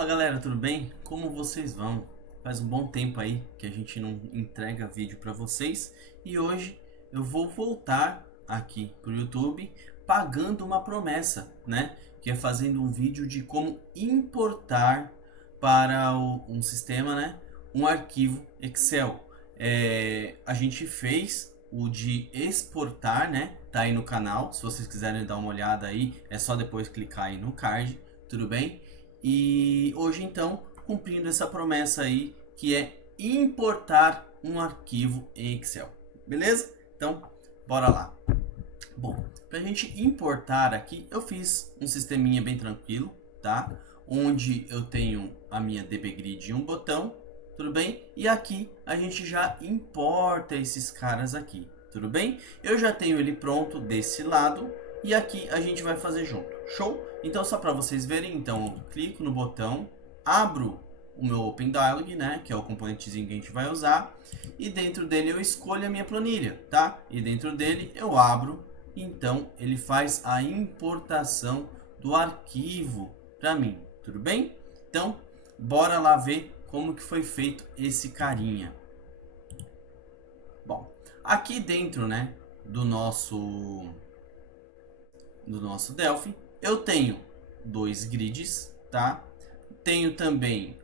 Fala galera, tudo bem? Como vocês vão? Faz um bom tempo aí que a gente não entrega vídeo para vocês e hoje eu vou voltar aqui pro YouTube pagando uma promessa, né? Que é fazendo um vídeo de como importar para um sistema, né? Um arquivo Excel. A gente fez o de exportar, né? Tá aí no canal, se vocês quiserem dar uma olhada aí, é só depois clicar aí no card, tudo bem? E hoje então, cumprindo essa promessa aí, que é importar um arquivo em Excel. Beleza? Então, bora lá. Bom, para a gente importar aqui, eu fiz um sisteminha bem tranquilo, tá? Onde eu tenho a minha dbgrid e um botão, tudo bem? E aqui a gente já importa esses caras aqui, tudo bem? Eu já tenho ele pronto desse lado e aqui a gente vai fazer junto, show? Então só para vocês verem, então eu clico no botão, abro o meu Open Dialog, né, que é o componentezinho que a gente vai usar, e dentro dele eu escolho a minha planilha, tá? E dentro dele eu abro, então ele faz a importação do arquivo para mim, tudo bem? Então, bora lá ver como que foi feito esse carinha. Bom, aqui dentro, né, do nosso Delphi, eu tenho dois grids, tá? Tenho também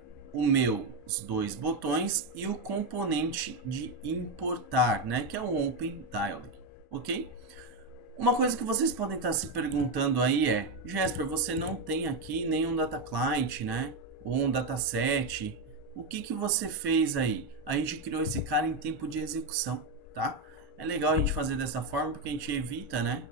os dois botões e o componente de importar, né, que é o Open Dialog, ok? Uma coisa que vocês podem estar se perguntando aí é, Jesper, você não tem aqui nenhum data client, né, ou um dataset, o que você fez aí? A gente criou esse cara em tempo de execução, tá? É legal a gente fazer dessa forma porque a gente evita, né,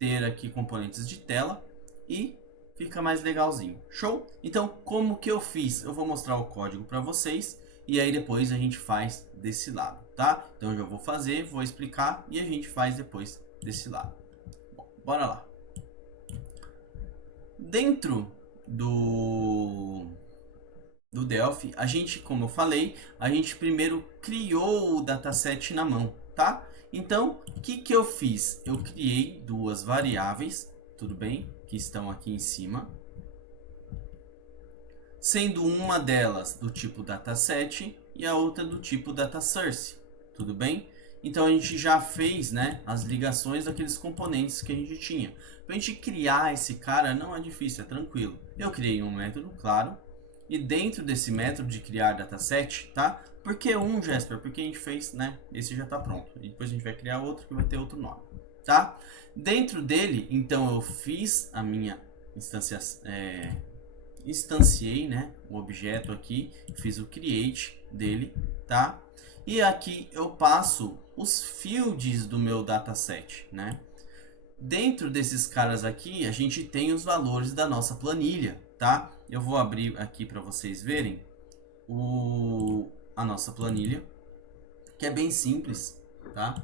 ter aqui componentes de tela e fica mais legalzinho. Show? Então, como que eu fiz? Eu vou mostrar o código para vocês e aí depois a gente faz desse lado, tá? Então eu já vou fazer, vou explicar e a gente faz depois desse lado. Bom, bora lá. Dentro do Delphi, a gente, como eu falei, a gente primeiro criou o dataset na mão, tá? Então, o que eu fiz? Eu criei duas variáveis, tudo bem? Que estão aqui em cima, sendo uma delas do tipo dataset e a outra do tipo datasource, tudo bem? Então a gente já fez, né, as ligações daqueles componentes que a gente tinha. Para a gente criar esse cara não é difícil, é tranquilo. Eu criei um método, claro, e dentro desse método de criar dataset, tá? Por que um, Jesper? Porque a gente fez, né, esse já está pronto. E depois a gente vai criar outro que vai ter outro nome, tá? Dentro dele, então eu fiz a minha instância, instanciei, né, o objeto aqui, fiz o create dele, tá? E aqui eu passo os fields do meu dataset, né? Dentro desses caras aqui, a gente tem os valores da nossa planilha, tá? Eu vou abrir aqui para vocês verem a nossa planilha, que é bem simples, tá?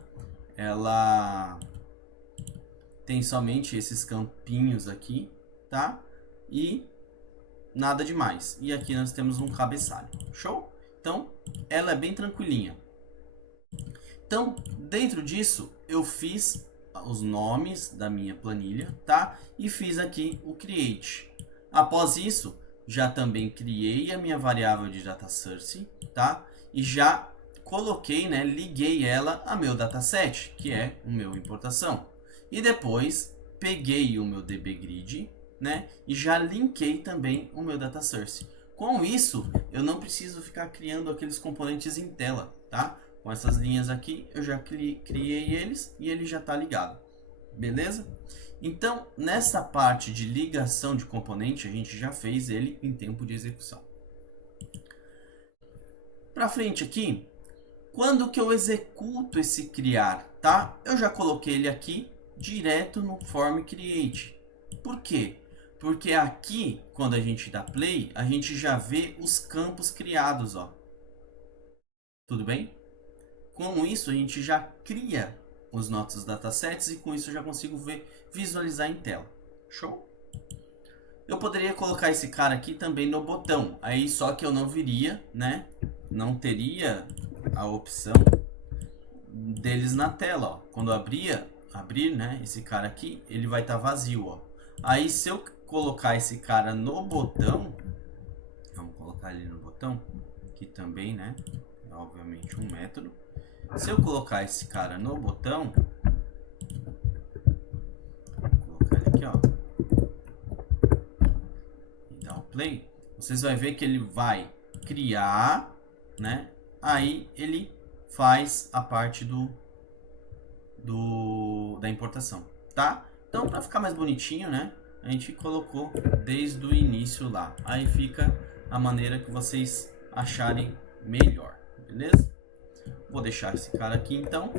Ela tem somente esses campinhos aqui, tá? E nada demais. E aqui nós temos um cabeçalho. Show? Então, ela é bem tranquilinha. Então, dentro disso, eu fiz os nomes da minha planilha, tá? E fiz aqui o create. Após isso, já também criei a minha variável de data source, tá? E já coloquei, né, liguei ela a meu dataset, que é o meu importação. E depois peguei o meu dbgrid, né, e já linkei também o meu data source. Com isso, eu não preciso ficar criando aqueles componentes em tela, tá? Com essas linhas aqui, eu já criei eles e ele já está ligado. Beleza? Então, nessa parte de ligação de componente, a gente já fez ele em tempo de execução. Para frente aqui, quando que eu executo esse criar, tá? Eu já coloquei ele aqui direto no form create. Por quê? Porque aqui, quando a gente dá play, a gente já vê os campos criados, ó. Tudo bem? Com isso, a gente já cria os nossos datasets e com isso eu já consigo visualizar em tela. Show? Eu poderia colocar esse cara aqui também no botão, aí só que eu não viria, né? Não teria a opção deles na tela, ó. Quando abrir, né, esse cara aqui, ele vai estar vazio, ó. Aí se eu colocar esse cara no botão, Vamos colocar ali no botão, que também, né, é obviamente um método. Se eu colocar esse cara no botão, vou colocar ele aqui, ó, e dar o play, vocês vão ver que ele vai criar, né, aí ele faz a parte da importação, tá? Então, para ficar mais bonitinho, né, a gente colocou desde o início lá. Aí fica a maneira que vocês acharem melhor, beleza? Vou deixar esse cara aqui então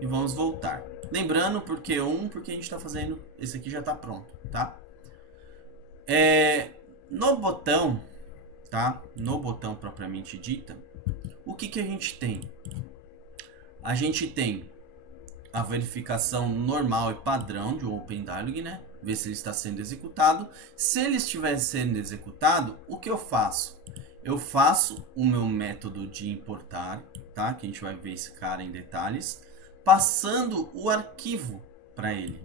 e vamos voltar. Lembrando, porque a gente está fazendo, esse aqui já está pronto, tá? No botão, tá? No botão propriamente dita, o que a gente tem? A gente tem a verificação normal e padrão de um OpenDialog, né? Ver se ele está sendo executado. Se ele estiver sendo executado, o que eu faço? Eu faço o meu método de importar, tá? Que a gente vai ver esse cara em detalhes, passando o arquivo para ele,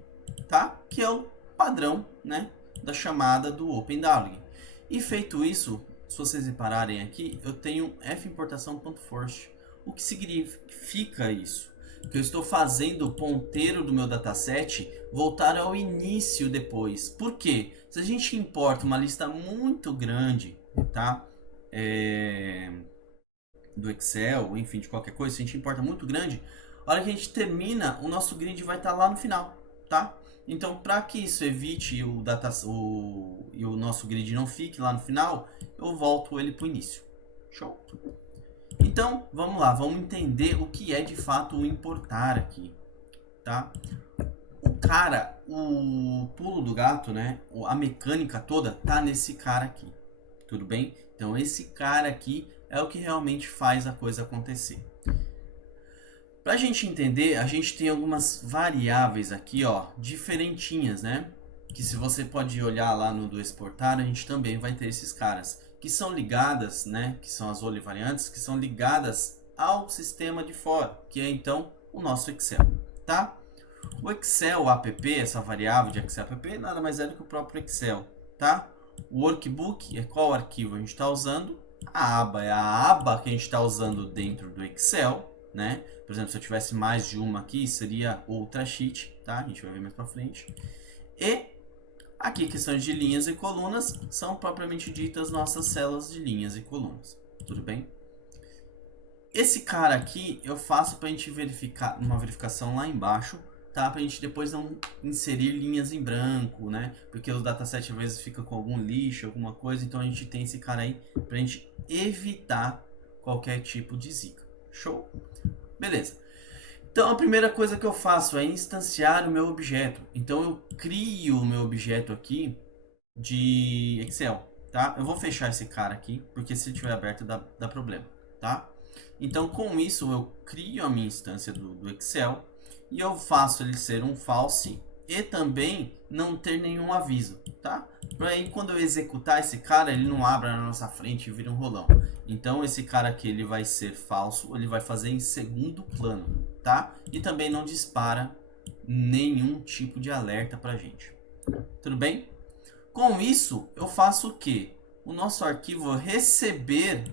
tá? Que é o padrão, né, da chamada do OpenDialog. E feito isso, se vocês repararem aqui, eu tenho f-importação.first. O que significa isso? Que eu estou fazendo o ponteiro do meu dataset voltar ao início depois. Por quê? Se a gente importa uma lista muito grande, tá? Do Excel, enfim, de qualquer coisa, se a gente importa muito grande, a hora que a gente termina, o nosso grid vai estar lá no final, tá? Então, para que isso evite e o nosso grid não fique lá no final, eu volto ele para o início. Show? Então, vamos lá, vamos entender o que é de fato o importar aqui, tá? O pulo do gato, né? A mecânica toda tá nesse cara aqui, tudo bem? Então, esse cara aqui é o que realmente faz a coisa acontecer. Pra gente entender, a gente tem algumas variáveis aqui, ó, diferentinhas, né? Que se você pode olhar lá no do exportar, a gente também vai ter esses caras que são ligadas, né, que são as olivariantes, que são ligadas ao sistema de fora, que é então o nosso Excel, tá? O Excel app, essa variável de Excel app, nada mais é do que o próprio Excel, tá? O workbook é qual arquivo a gente está usando, a aba é a aba que a gente está usando dentro do Excel, né? Por exemplo, se eu tivesse mais de uma aqui, seria outra sheet, tá? A gente vai ver mais para frente. E aqui, questões de linhas e colunas são propriamente ditas nossas células de linhas e colunas. Tudo bem? Esse cara aqui eu faço para a gente verificar uma verificação lá embaixo, tá? Para a gente depois não inserir linhas em branco, né? Porque o dataset às vezes fica com algum lixo, alguma coisa. Então a gente tem esse cara aí para a gente evitar qualquer tipo de zica. Show? Beleza. Então a primeira coisa que eu faço é instanciar o meu objeto. Então eu crio o meu objeto aqui de Excel, tá? Eu vou fechar esse cara aqui, porque se estiver aberto dá problema, tá? Então com isso eu crio a minha instância do Excel e eu faço ele ser um false e também não ter nenhum aviso, tá? Para aí quando eu executar esse cara, ele não abra na nossa frente e vira um rolão. Então esse cara aqui ele vai ser falso, ele vai fazer em segundo plano, tá? E também não dispara nenhum tipo de alerta pra gente. Tudo bem? Com isso, eu faço o quê? O nosso arquivo receber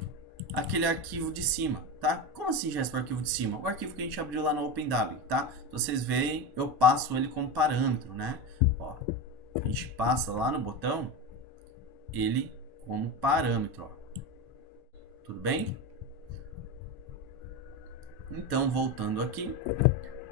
aquele arquivo de cima, tá? Como assim, Jéssica, o arquivo de cima? O arquivo que a gente abriu lá no OpenDB, tá? Vocês veem, eu passo ele como parâmetro, né? Ó, a gente passa lá no botão ele como parâmetro, ó. Tudo bem? Então, voltando aqui,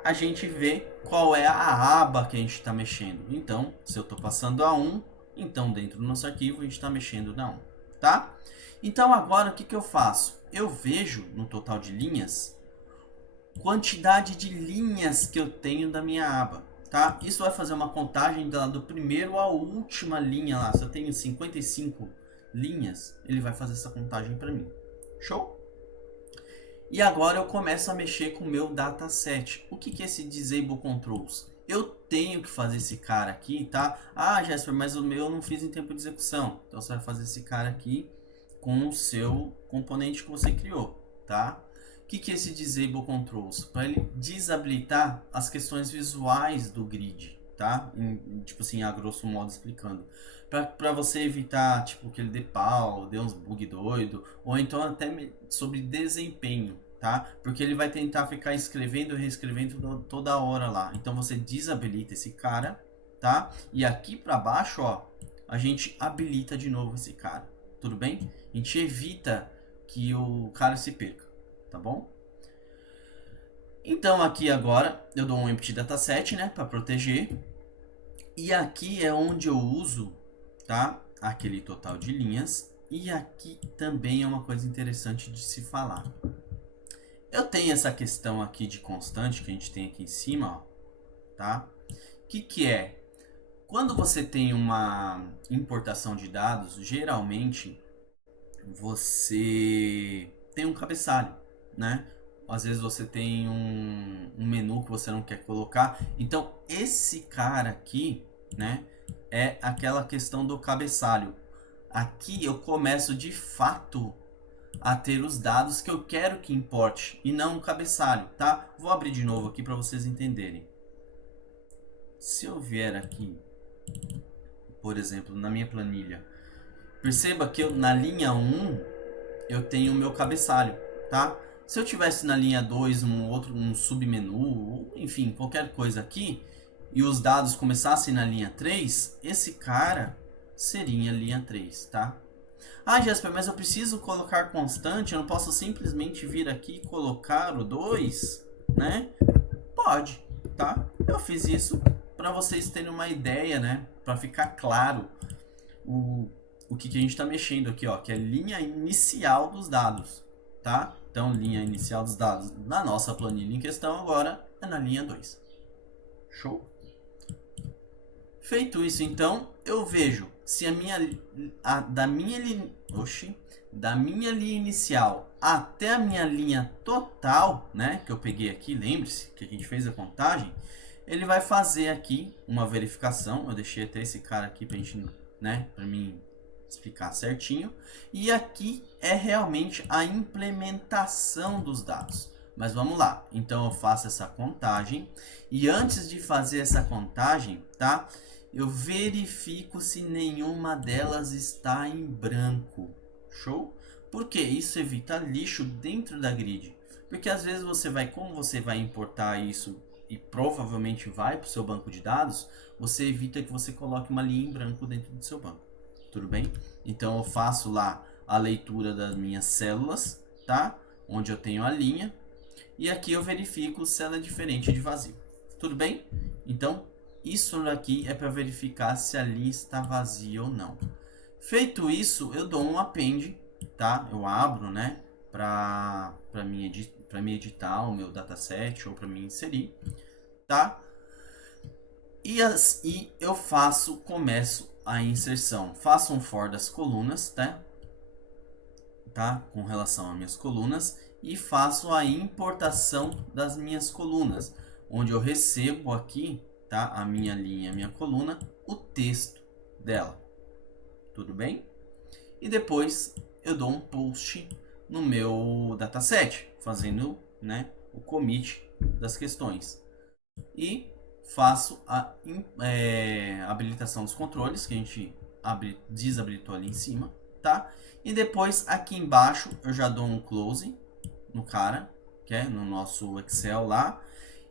a gente vê qual é a aba que a gente está mexendo. Então, se eu estou passando a 1, então dentro do nosso arquivo a gente está mexendo na 1, tá? Então, agora o que eu faço? Eu vejo no total de linhas, quantidade de linhas que eu tenho da minha aba, tá? Isso vai fazer uma contagem do primeiro à última linha lá. Se eu tenho 55 linhas, ele vai fazer essa contagem para mim. Show? E agora eu começo a mexer com o meu dataset. O que é esse Disable Controls? Eu tenho que fazer esse cara aqui, tá? Ah, Jesper, mas o meu eu não fiz em tempo de execução. Então você vai fazer esse cara aqui com o seu componente que você criou, tá? O que é esse Disable Controls? Para ele desabilitar as questões visuais do grid, tá? Tipo assim, a grosso modo explicando. Pra você evitar, tipo, que ele dê pau, dê uns bug doido, ou então até sobre desempenho, tá? Porque ele vai tentar ficar escrevendo e reescrevendo toda hora lá. Então você desabilita esse cara, tá? E aqui pra baixo, ó, a gente habilita de novo esse cara, tudo bem? A gente evita que o cara se perca, tá bom? Então aqui agora eu dou um empty dataset, né, para proteger. E aqui é onde eu uso, tá, aquele total de linhas. E aqui também é uma coisa interessante de se falar. Eu tenho essa questão aqui de constante que a gente tem aqui em cima, ó, tá? Que é? Quando você tem uma importação de dados, geralmente você tem um cabeçalho, né? Às vezes você tem um menu que você não quer colocar. Então, esse cara aqui, né, é aquela questão do cabeçalho. Aqui eu começo de fato a ter os dados que eu quero que importe e não o cabeçalho, tá? Vou abrir de novo aqui para vocês entenderem. Se eu vier aqui, por exemplo, na minha planilha, perceba que na linha 1 eu tenho o meu cabeçalho, tá? Se eu tivesse na linha 2 um submenu, enfim, qualquer coisa aqui, e os dados começassem na linha 3, esse cara seria a linha 3, tá? Ah, Jasper, mas eu preciso colocar constante, eu não posso simplesmente vir aqui e colocar o 2, né? Pode, tá? Eu fiz isso para vocês terem uma ideia, né? Para ficar claro o que a gente está mexendo aqui, ó, que é a linha inicial dos dados, tá? Então, linha inicial dos dados na nossa planilha em questão agora é na linha 2. Show? Feito isso, então, eu vejo se da minha linha inicial até a minha linha total, né, que eu peguei aqui, lembre-se que a gente fez a contagem, ele vai fazer aqui uma verificação. Eu deixei até esse cara aqui pra gente, né, para mim explicar certinho. E aqui é realmente a implementação dos dados. Mas vamos lá. Então eu faço essa contagem e antes de fazer essa contagem, tá? Eu verifico se nenhuma delas está em branco. Show? Porque isso evita lixo dentro da grid. Porque às vezes como você vai importar isso e provavelmente vai para o seu banco de dados, você evita que você coloque uma linha em branco dentro do seu banco. Tudo bem? Então eu faço lá a leitura das minhas células, tá? Onde eu tenho a linha. E aqui eu verifico se ela é diferente de vazio. Tudo bem? Então, isso daqui é para verificar se a linha está vazia ou não. Feito isso, eu dou um append, tá? Eu abro, né? Para me editar o meu dataset ou para me inserir, tá? E eu começo a inserção. Faço um for das colunas, tá? Com relação às minhas colunas. E faço a importação das minhas colunas, onde eu recebo aqui, tá? A minha linha, a minha coluna, o texto dela. Tudo bem? E depois eu dou um post no meu dataset, fazendo, né, o commit das questões. E faço a habilitação dos controles, que a gente desabilitou ali em cima, tá? E depois aqui embaixo eu já dou um close no cara, que é no nosso Excel lá.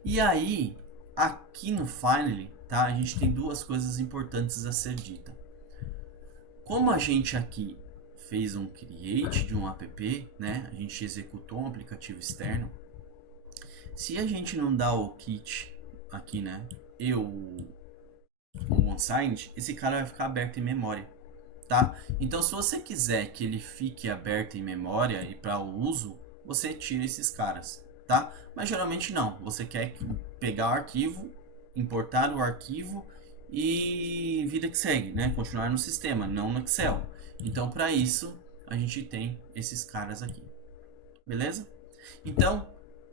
E aí, aqui no Finally, tá? A gente tem duas coisas importantes a ser dita. Como a gente aqui fez um create de um app, né? A gente executou um aplicativo externo. Se a gente não dá o kit aqui, né? O OneSigned, esse cara vai ficar aberto em memória, tá? Então, se você quiser que ele fique aberto em memória e para o uso, você tira esses caras, tá? Mas geralmente não. Você quer pegar o arquivo, importar o arquivo e vida que segue, né? Continuar no sistema, não no Excel. Então, para isso, a gente tem esses caras aqui, beleza? Então,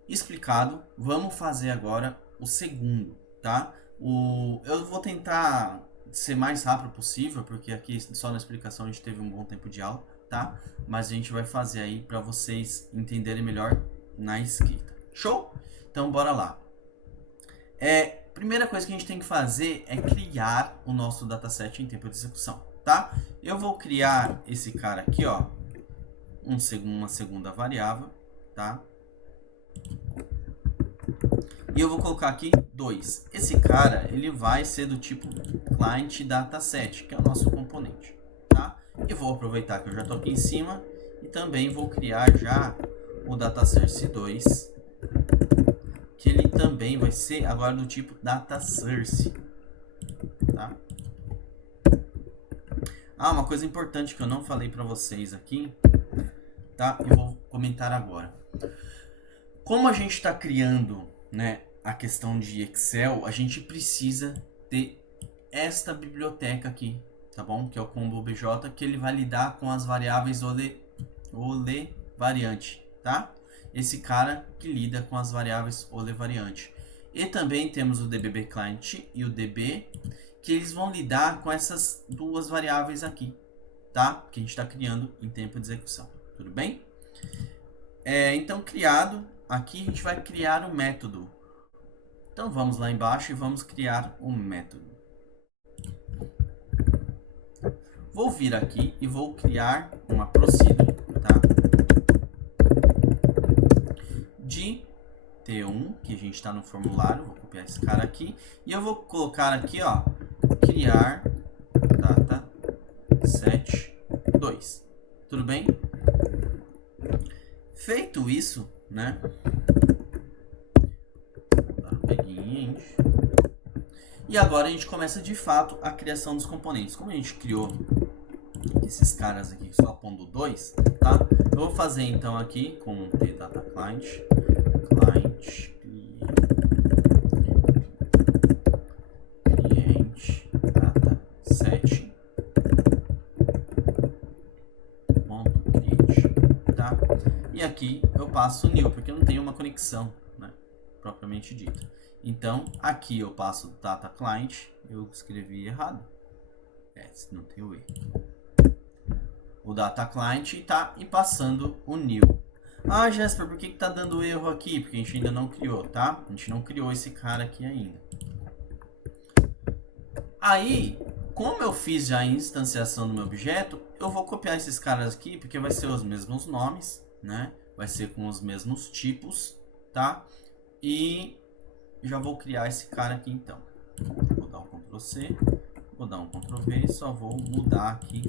explicado, vamos fazer agora o segundo, tá? Eu vou tentar ser mais rápido possível, porque aqui só na explicação a gente teve um bom tempo de aula, tá? Mas a gente vai fazer aí para vocês entenderem melhor na escrita. Show? Então bora lá. Primeira coisa que a gente tem que fazer é criar o nosso dataset em tempo de execução, tá? Eu vou criar esse cara aqui, ó, uma segunda variável, tá? E eu vou colocar aqui 2. Esse cara, ele vai ser do tipo client dataset, que é o nosso componente, tá? E vou aproveitar que eu já estou aqui em cima e também vou criar já o datasource 2, que ele também vai ser agora do tipo datasource, tá? Ah, uma coisa importante que eu não falei para vocês aqui, tá? Eu vou comentar agora. Como a gente está criando, né, a questão de Excel, a gente precisa ter esta biblioteca aqui, tá bom? Que é o combo obj, que ele vai lidar com as variáveis variante, tá? Esse cara que lida com as variáveis variante. E também temos o dbb client e o db, que eles vão lidar com essas duas variáveis aqui, tá? Que a gente está criando em tempo de execução, tudo bem? Então, criado, aqui a gente vai criar um método. Então, vamos lá embaixo e vamos criar um método. Vou vir aqui e vou criar uma procedure, tá? De T1, que a gente está no formulário. Vou copiar esse cara aqui. E eu vou colocar aqui, ó, criar dataset 2. Tudo bem? Feito isso, né? E agora a gente começa de fato a criação dos componentes. Como a gente criou esses caras aqui só pondo 2, tá? Eu vou fazer então aqui com tDataClient, client dataset .create, tá? E aqui eu passo new, porque eu não tenho uma conexão, né, propriamente dita. Então, aqui eu passo data client, eu escrevi errado. Não tem o E. O data client tá e passando o new. Ah, Jesper, por que tá dando erro aqui? Porque a gente ainda não criou, tá? A gente não criou esse cara aqui ainda. Aí, como eu fiz já a instanciação do meu objeto, eu vou copiar esses caras aqui, porque vai ser os mesmos nomes, né? Vai ser com os mesmos tipos, tá? E já vou criar esse cara aqui então. Vou dar um Ctrl C, vou dar um Ctrl V, só vou mudar aqui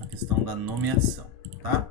a questão da nomeação, tá?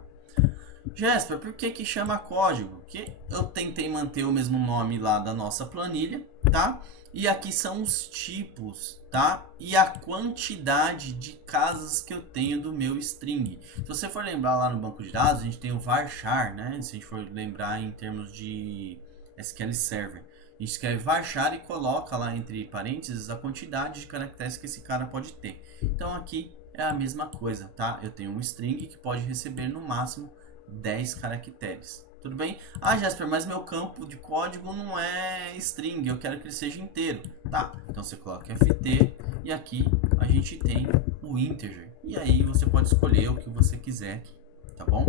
Jesper, por que chama código? Porque eu tentei manter o mesmo nome lá da nossa planilha, tá? E aqui são os tipos, tá? E a quantidade de casas que eu tenho do meu string. Se você for lembrar lá no banco de dados, a gente tem o varchar, né? Se a gente for lembrar em termos de SQL Server. A gente escreve varchar e coloca lá entre parênteses a quantidade de caracteres que esse cara pode ter. Então aqui é a mesma coisa, tá? Eu tenho um string que pode receber no máximo 10 caracteres. Tudo bem? Ah, Jasper, mas meu campo de código não é string, eu quero que ele seja inteiro. Tá, então você coloca ft e aqui a gente tem o integer. E aí você pode escolher o que você quiser aqui, tá bom?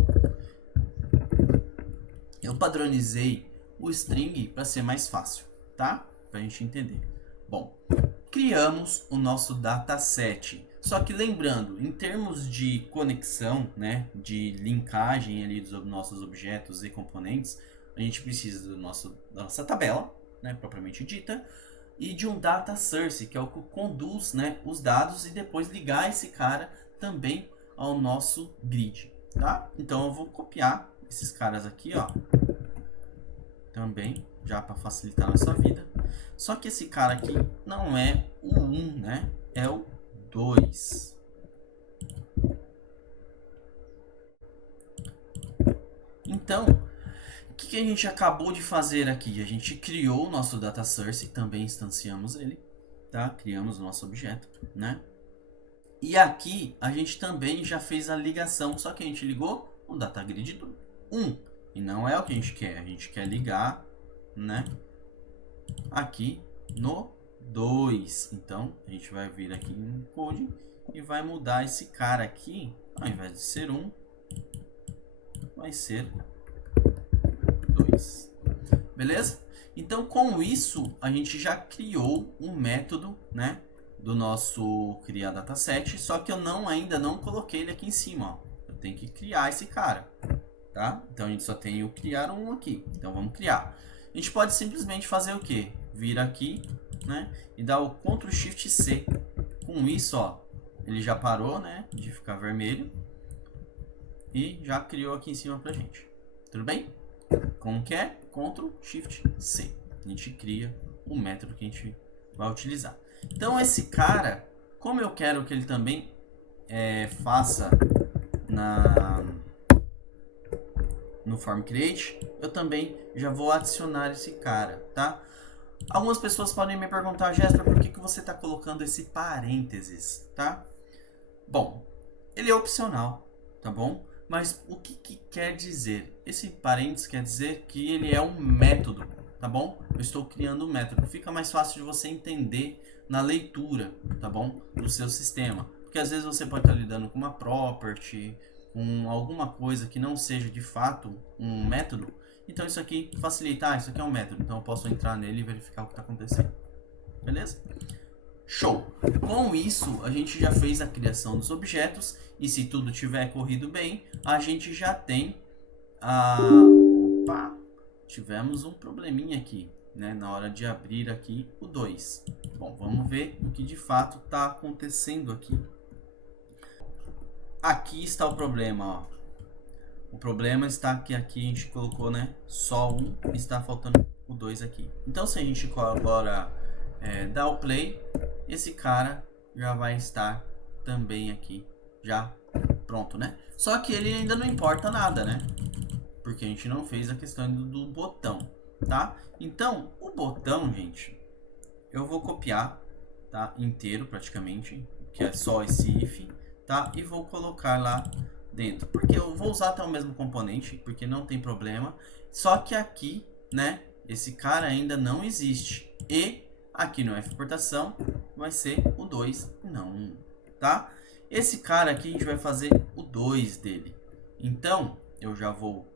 Eu padronizei o string para ser mais fácil, tá? Para a gente entender. Bom, criamos o nosso dataset. Só que lembrando, em termos de conexão, né, de linkagem ali dos nossos objetos e componentes, a gente precisa da nossa tabela, né, propriamente dita, e de um data source, que é o que conduz, né, os dados e depois ligar esse cara também ao nosso grid, tá? Então eu vou copiar esses caras aqui, ó, também, já para facilitar a nossa vida. Só que esse cara aqui não é o 1, né? É o 2. Então, o que a gente acabou de fazer aqui? A gente criou o nosso data source, também instanciamos ele, tá? Criamos o nosso objeto, né? E aqui a gente também já fez a ligação, só que a gente ligou o data grid do 1. E não é o que a gente quer. A gente quer ligar, né, aqui no 2. Então, a gente vai vir aqui em code e vai mudar esse cara aqui. Ao invés de ser 1, vai ser 2. Beleza? Então, com isso, a gente já criou um método, né, do nosso criar dataset, só que eu ainda não coloquei ele aqui em cima, ó. Eu tenho que criar esse cara, tá? Então a gente só tem o criar um aqui. Então vamos criar. A gente pode simplesmente fazer o quê? Vir aqui, né, e dar o Ctrl Shift C. Com isso, ó, ele já parou, né, de ficar vermelho e já criou aqui em cima pra gente. Tudo bem? Como que é? Ctrl Shift C. A gente cria o método que a gente vai utilizar. Então esse cara, como eu quero que ele também faça no Form Create, eu também já vou adicionar esse cara, tá? Algumas pessoas podem me perguntar, Jéssica, por que você está colocando esse parênteses, tá? Bom, ele é opcional, tá bom? Mas o que quer dizer? Esse parênteses quer dizer que ele é um método, tá bom? Eu estou criando um método. Fica mais fácil de você entender na leitura, tá bom? Do seu sistema. Porque às vezes você pode estar lidando com uma property, com alguma coisa que não seja de fato um método. Então isso aqui facilita, isso aqui é um método. Então eu posso entrar nele e verificar o que está acontecendo. Beleza? Show! Com isso, a gente já fez a criação dos objetos e se tudo tiver corrido bem, a gente já tem a... Opa! Tivemos um probleminha aqui, né? Na hora de abrir aqui o 2. Bom, vamos ver o que de fato está acontecendo aqui. Aqui está o problema, ó. O problema está que aqui a gente colocou, né, só um, está faltando o 2 aqui. Então se a gente agora dar o play, esse cara já vai estar também aqui, já pronto, né? Só que ele ainda não importa nada, né? Porque a gente não fez a questão do botão, tá? Então, o botão, gente, eu vou copiar, tá? Inteiro praticamente, que é só esse if, tá? E vou colocar lá dentro, porque eu vou usar até o mesmo componente, porque não tem problema. Só que aqui, né, esse cara ainda não existe. E aqui no F portação vai ser o 2 e não 1, tá? Esse cara aqui a gente vai fazer o 2 dele. Então, eu já vou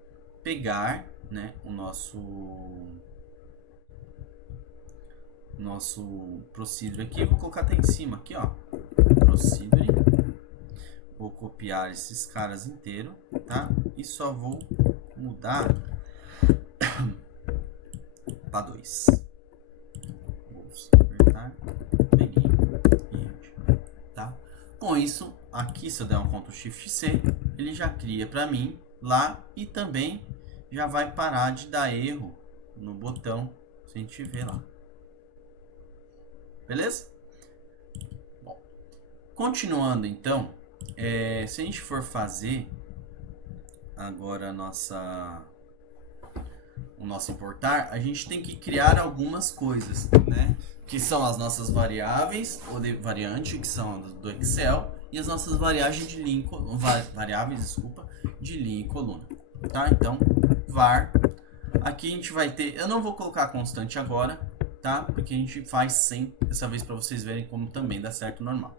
pegar, né, o nosso procedure aqui, vou colocar até em cima aqui, ó, procedure. Vou copiar esses caras inteiros, tá? E só vou mudar para 2. Vou apertar, peguei e tá? Com isso, aqui se eu der um Ctrl Shift C, ele já cria para mim lá e também já vai parar de dar erro no botão, se a gente ver lá. Beleza? Bom, continuando então, se a gente for fazer agora o nosso importar, a gente tem que criar algumas coisas, né? Que são as nossas variáveis, ou de variante, que são do Excel, e as nossas variáveis de linha e coluna, tá? Então, var, aqui a gente vai ter, eu não vou colocar constante agora, tá? Porque a gente faz sem, dessa vez para vocês verem como também dá certo normal.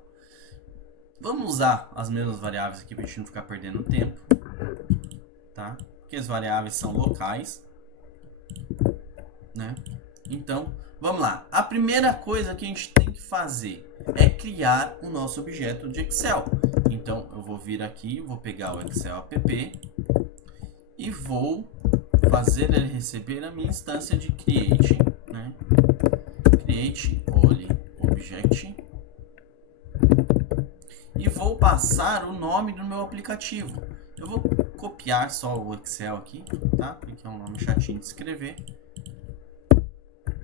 Vamos usar as mesmas variáveis aqui para a gente não ficar perdendo tempo, tá? Porque as variáveis são locais, né? Então, vamos lá. A primeira coisa que a gente tem que fazer é criar o nosso objeto de Excel. Então, eu vou vir aqui, vou pegar o Excel app e vou fazer ele receber a minha instância de create, né? Create only object. E vou passar o nome do meu aplicativo. Eu vou copiar só o Excel aqui, tá? Porque é um nome chatinho de escrever.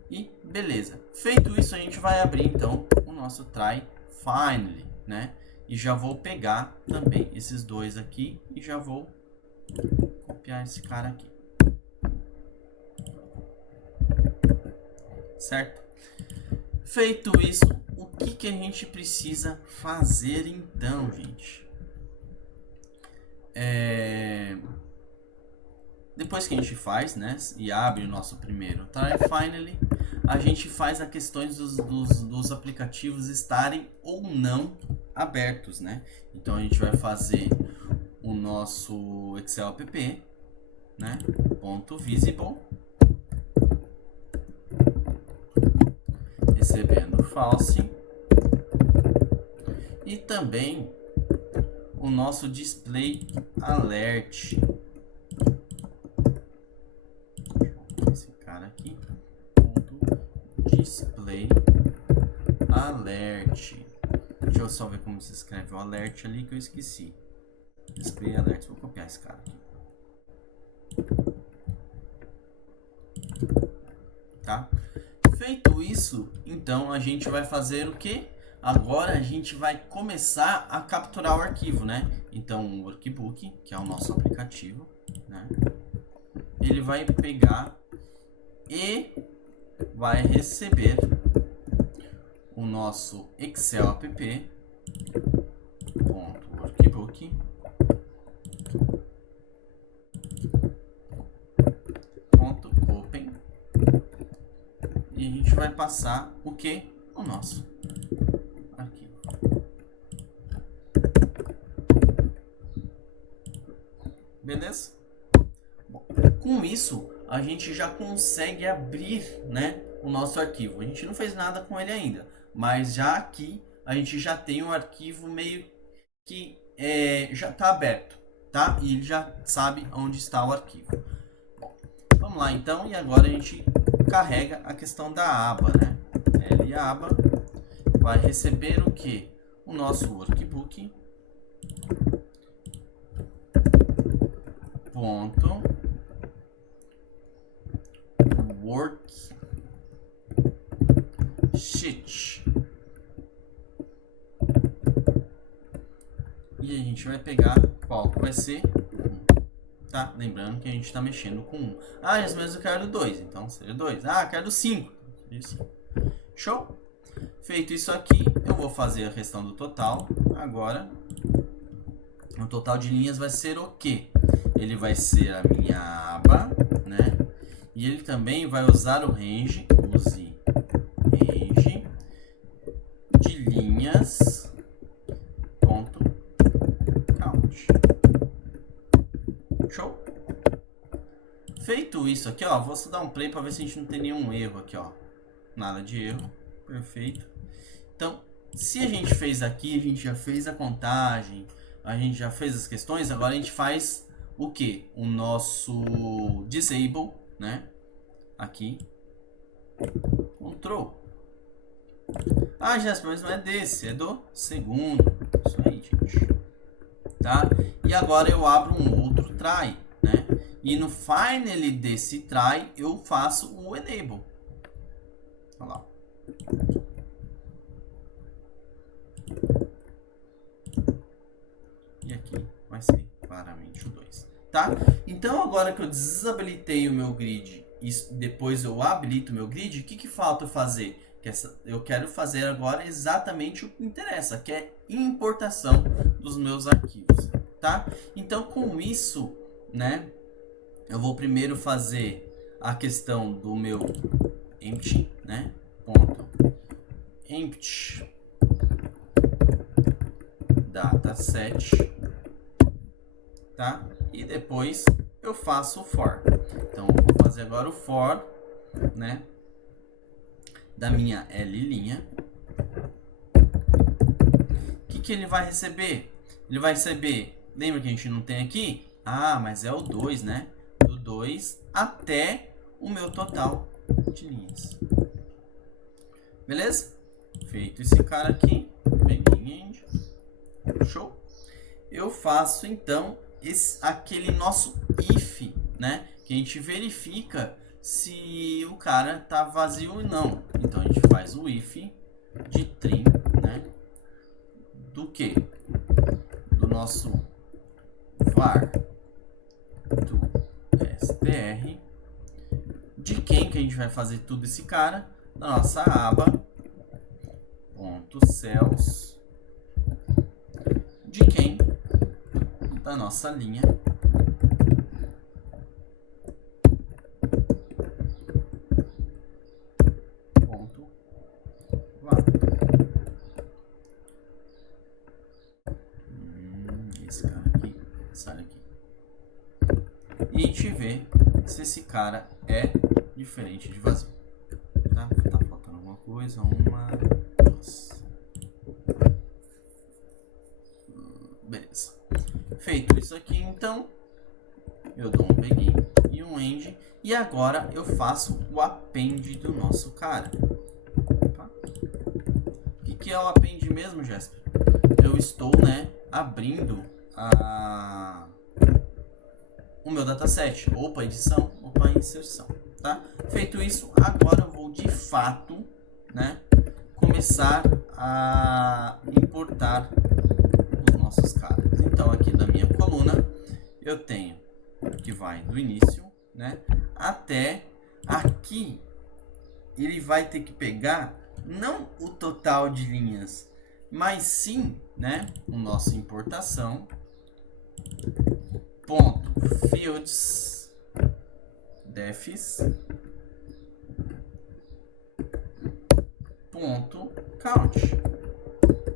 E beleza. Feito isso, a gente vai abrir então o nosso try finally, né? E já vou pegar também esses dois aqui e já vou copiar esse cara aqui. Certo? Feito isso, o que a gente precisa fazer então, gente? Depois que a gente faz, né, e abre o nosso primeiro try finally, a gente faz a questões dos aplicativos estarem ou não abertos, né? Então a gente vai fazer o nosso Excel app, né, ponto visible, recebendo false. E também o nosso display alert. Esse cara aqui, display alert. Deixa eu só ver como se escreve o alert ali que eu esqueci. Display alert, vou copiar esse cara aqui. Tá? Feito isso, então a gente vai fazer o que? Agora a gente vai começar a capturar o arquivo, né? Então o workbook, que é o nosso aplicativo, né? Ele vai pegar e vai receber o nosso Excel app .workbook .open e a gente vai passar o que? O nosso arquivo. Beleza? Bom, com isso a gente já consegue abrir, né, o nosso arquivo. A gente não fez nada com ele ainda, mas já aqui a gente já tem um arquivo meio que já está aberto, tá? E ele já sabe onde está o arquivo. Bom, vamos lá então, e agora a gente carrega a questão da aba, né? L aba vai receber o que? O nosso workbook ponto worksheet. E a gente vai pegar qual que vai ser 1, tá? Lembrando que a gente está mexendo com 1. Ah, mas eu quero do 2, então seria 2. Ah, quero do 5. Show? Feito isso aqui, eu vou fazer a questão do total. Agora, o total de linhas vai ser o quê? Ele vai ser a minha aba, né? E ele também vai usar o range, use range de linhas ponto count. Show? Feito isso aqui, ó, vou só dar um play para ver se a gente não tem nenhum erro aqui, ó. Nada de erro, perfeito. Então, se a gente fez aqui, a gente já fez a contagem, a gente já fez as questões, agora a gente faz o que? O nosso disable, né? Aqui, control. Ah, Jéssica, mas não é desse, é do segundo. Isso aí, gente. Tá? E agora eu abro um outro try, né? E no finally desse try eu faço o enable. Olha lá. E aqui vai ser claramente o 2, tá? Então agora que eu desabilitei o meu grid e depois eu habilito o meu grid, o que falta fazer? Eu quero fazer agora exatamente o que interessa, que é importação dos meus arquivos, tá? Então com isso, né, eu vou primeiro fazer a questão do meu empty, né, ponto empty dataset, tá? E depois eu faço o for. Então eu vou fazer agora o for, né, da minha L'. O que ele vai receber? Ele vai receber, lembra que a gente não tem aqui? Ah, mas é o 2, né? Do 2 até o meu total de linhas. Beleza? Feito esse cara aqui, begin, show. Eu faço então aquele nosso if, né? Que a gente verifica se o cara tá vazio ou não. Então a gente faz o if de trim, né? Do que? Do nosso var do str. De quem que a gente vai fazer tudo esse cara? Da nossa aba ponto cells. De quem? Da nossa linha ponto var. Esse cara aqui sai aqui. E a gente vê se esse cara é diferente de vazio. Tá faltando alguma coisa. coisa, uma, duas. Beleza. Feito isso aqui, então, eu dou um begin e um end. E agora eu faço o append do nosso cara. Tá? O que é o append mesmo, Jasper? Eu estou, né, abrindo o meu dataset, ou para edição ou para inserção, tá? Feito isso, agora eu vou de fato, né, começar a importar os nossos caras. Então aqui da minha coluna eu tenho que vai do início, né, até aqui. Ele vai ter que pegar não o total de linhas, mas sim, né, o nosso importação ponto fields defs ponto count,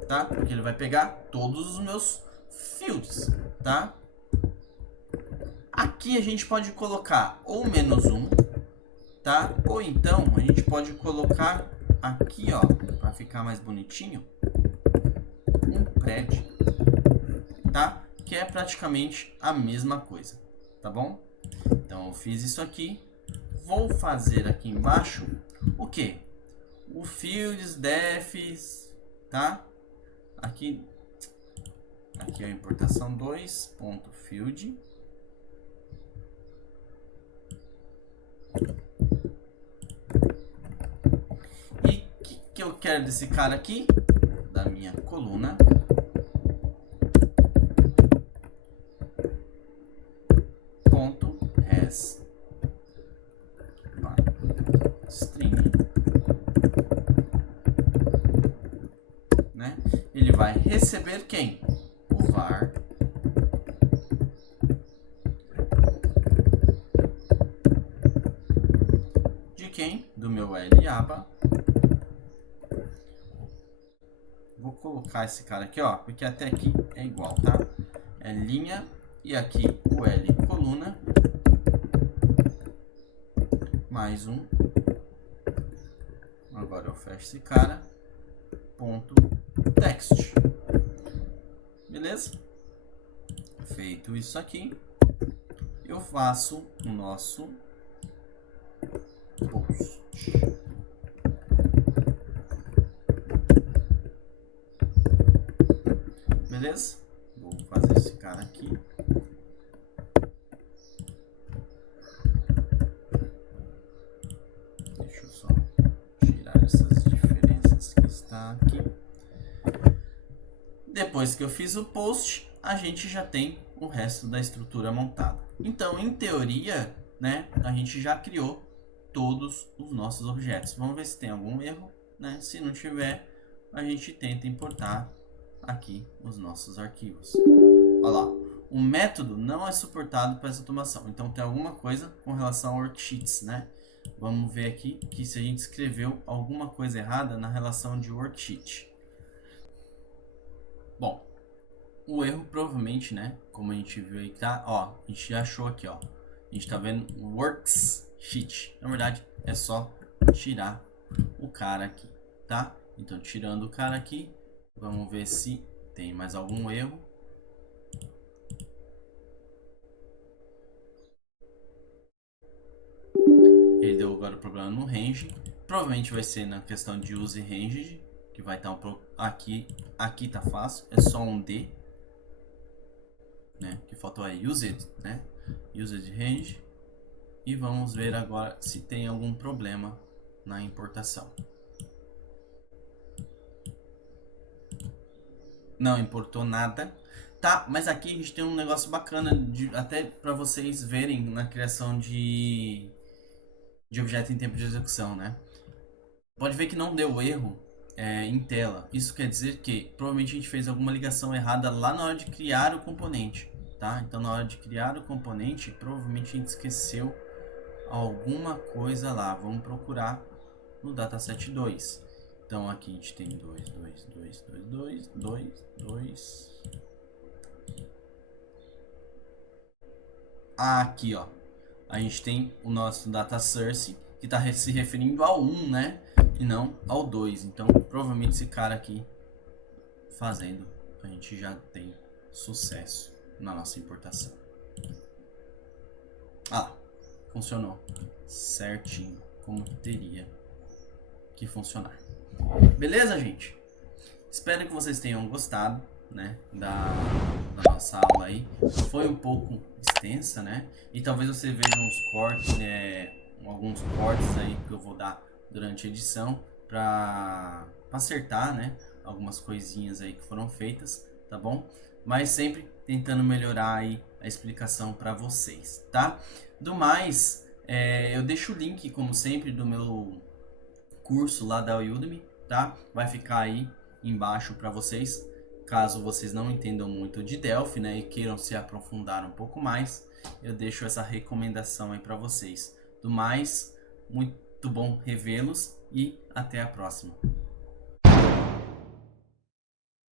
tá? Porque ele vai pegar todos os meus fields, tá? Aqui a gente pode colocar ou -1, tá? Ou então a gente pode colocar aqui, ó, para ficar mais bonitinho, um pred, tá? Que é praticamente a mesma coisa, tá bom? Então eu fiz isso aqui, vou fazer aqui embaixo o que? O fields defs, tá? Aqui é a importação 2.field. E o que eu quero desse cara aqui? Da minha coluna. Ponto res string, né? Ele vai receber quem? O var de quem? Do meu laba. Vou colocar esse cara aqui, ó, porque até aqui é igual, tá? É linha e aqui o L coluna mais um. Agora eu fecho esse cara. Ponto text. Beleza? Feito isso aqui, eu faço o nosso post. Beleza? Vou fazer esse cara aqui. Deixa eu só tirar essas diferenças que está aqui. Depois que eu fiz o post, a gente já tem o resto da estrutura montada. Então, em teoria, né, a gente já criou todos os nossos objetos. Vamos ver se tem algum erro, né? Se não tiver, a gente tenta importar aqui os nossos arquivos. Olha lá, o método não é suportado para essa automação. Então tem alguma coisa com relação ao worksheets, né? Vamos ver aqui que se a gente escreveu alguma coisa errada na relação de worksheet. Bom, o erro provavelmente, né, como a gente viu aí, tá, ó, a gente já achou aqui, ó, a gente tá vendo worksheet. Na verdade, é só tirar o cara aqui, tá? Então, tirando o cara aqui, vamos ver se tem mais algum erro. Ele deu agora o problema no range. Provavelmente vai ser na questão de use ranged, que vai estar aqui tá fácil, é só um D, né? Que faltou aí used, né? Used range. E vamos ver agora se tem algum problema na importação. Não importou nada, tá? Mas aqui a gente tem um negócio bacana até para vocês verem na criação de objeto em tempo de execução, né? Pode ver que não deu erro em tela. Isso quer dizer que provavelmente a gente fez alguma ligação errada lá na hora de criar o componente, tá? Então na hora de criar o componente, provavelmente a gente esqueceu alguma coisa lá. Vamos procurar no dataset 2. Então aqui a gente tem 2, 2, 2, 2, 2, 2, 2. Aqui, ó. A gente tem o nosso data source que está se referindo ao 1, né? e não ao 2. Então, provavelmente esse cara aqui fazendo, a gente já tem sucesso na nossa importação. Ah, funcionou certinho, como teria que funcionar. Beleza, gente? Espero que vocês tenham gostado, né, da nossa aula aí. Foi um pouco extensa, né? E talvez você veja uns cortes, alguns cortes aí que eu vou dar durante a edição para acertar, né, algumas coisinhas aí que foram feitas, tá bom? Mas sempre tentando melhorar aí a explicação para vocês, tá? Do mais, eu deixo o link, como sempre, do meu curso lá da Udemy, tá? Vai ficar aí embaixo para vocês, caso vocês não entendam muito de Delphi, né, e queiram se aprofundar um pouco mais, eu deixo essa recomendação aí para vocês. Do mais, muito bom revê-los e até a próxima.